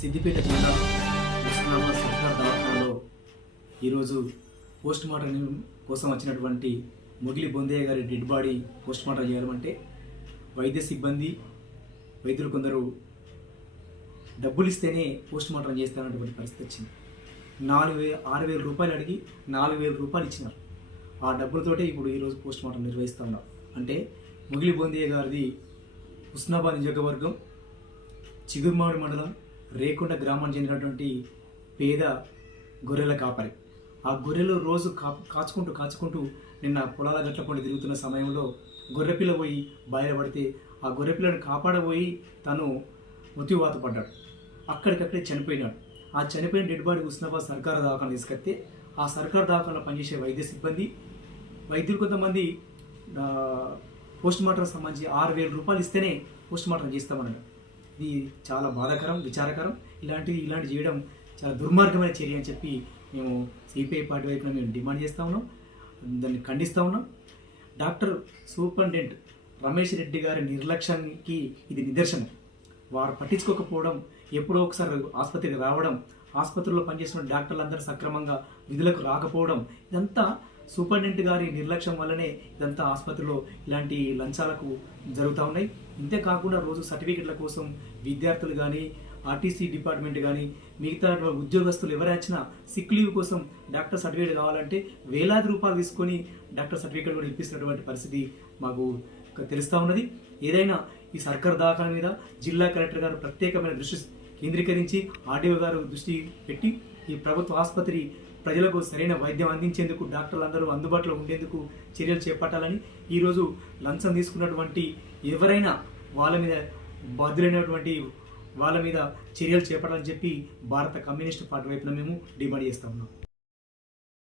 సిద్దిపేట జిల్లా ఉస్మానాబాద్ సర్కార్ దవాఖానలో ఈరోజు పోస్ట్ మార్టం కోసం వచ్చినటువంటి మొగిలి బొందయ్య గారి డెడ్ బాడీ పోస్ట్ మార్టం చేయాలంటే వైద్య సిబ్బంది వైద్యులు కొందరు డబ్బులు ఇస్తేనే పోస్ట్ మార్టం చేస్తారన్నటువంటి పరిస్థితి వచ్చింది. 6,000 రూపాయలు అడిగి 4,000 రూపాయలు ఇచ్చినారు. ఆ డబ్బులతోటే ఇప్పుడు ఈరోజు పోస్ట్ మార్టం నిర్వహిస్తూ ఉన్నారు. అంటే మొగిలి బొందయ్య గారిది ఉస్మానాబాద్ నియోజకవర్గం చిగురుమాడి మండలం రేకొండ గ్రామానికి చెందినటువంటి పేద గొర్రెల కాపరి. ఆ గొర్రెలు రోజు కాచుకుంటూ నిన్న పొలాల గట్ల పండి తిరుగుతున్న సమయంలో గొర్రెపిల్ల పోయి బయలుపడితే ఆ గొర్రెపిల్లను కాపాడబోయి తను మృత్యువాత పడ్డాడు. అక్కడికక్కడే చనిపోయినాడు. ఆ చనిపోయిన డెడ్ బాడీ ఉస్మానాబాద్ సర్కారు దవాఖాన తీసుకొస్తే ఆ సర్కారు దవాఖానలో పనిచేసే వైద్య సిబ్బంది వైద్యులు కొంతమంది పోస్ట్ మార్టం సంబంధించి 6,000 రూపాయలు ఇస్తేనే పోస్ట్ మార్టం చేస్తామన్నాడు. ఇది చాలా బాధాకరం, విచారకరం. ఇలాంటి చేయడం చాలా దుర్మార్గమైన చర్య అని చెప్పి మేము సిపిఐ పార్టీ వైపున మేము డిమాండ్ చేస్తూ ఉన్నాం, దాన్ని ఖండిస్తూ ఉన్నాం. డాక్టర్ సూపరింటెండెంట్ రమేష్ రెడ్డి గారి నిర్లక్ష్యానికి ఇది నిదర్శనం. వారు పట్టించుకోకపోవడం, ఎప్పుడో ఒకసారి ఆసుపత్రికి రావడం, ఆసుపత్రిలో పనిచేస్తున్న డాక్టర్లందరూ సక్రమంగా విధులకు రాకపోవడం, ఇదంతా సూపరింటెండెంట్ గారి నిర్లక్ష్యం వల్లనే ఇదంతా ఆసుపత్రిలో ఇలాంటి లంచాలకు జరుగుతూ ఉన్నాయి. ఇంతేకాకుండా రోజు సర్టిఫికెట్ల కోసం విద్యార్థులు కానీ, ఆర్టీసీ డిపార్ట్మెంట్ కానీ, మిగతా ఉద్యోగస్తులు ఎవరైనా సిక్ లీవ్ కోసం డాక్టర్ సర్టిఫికేట్ కావాలంటే వేలాది రూపాయలు తీసుకొని డాక్టర్ సర్టిఫికేట్ కూడా ఇప్పిస్తున్నటువంటి పరిస్థితి మాకు తెలుస్తూ ఉన్నది. ఏదైనా ఈ సర్కార్ దవాఖాన మీద జిల్లా కలెక్టర్ గారు ప్రత్యేకమైన దృష్టి కేంద్రీకరించి ఆర్డీఓ గారు దృష్టి పెట్టి ఈ ప్రభుత్వ ఆసుపత్రి ప్రజలకు సరైన వైద్యం అందించేందుకు డాక్టర్లందరూ అందుబాటులో ఉండేందుకు చర్యలు చేపట్టాలని, ఈరోజు లంచం తీసుకున్నటువంటి ఎవరైనా వాళ్ళ మీద బాధ్యులైనటువంటి వాళ్ళ మీద చర్యలు చేపట్టాలని చెప్పి భారత కమ్యూనిస్టు పార్టీ వైపున మేము డిమాండ్ చేస్తా ఉన్నాం.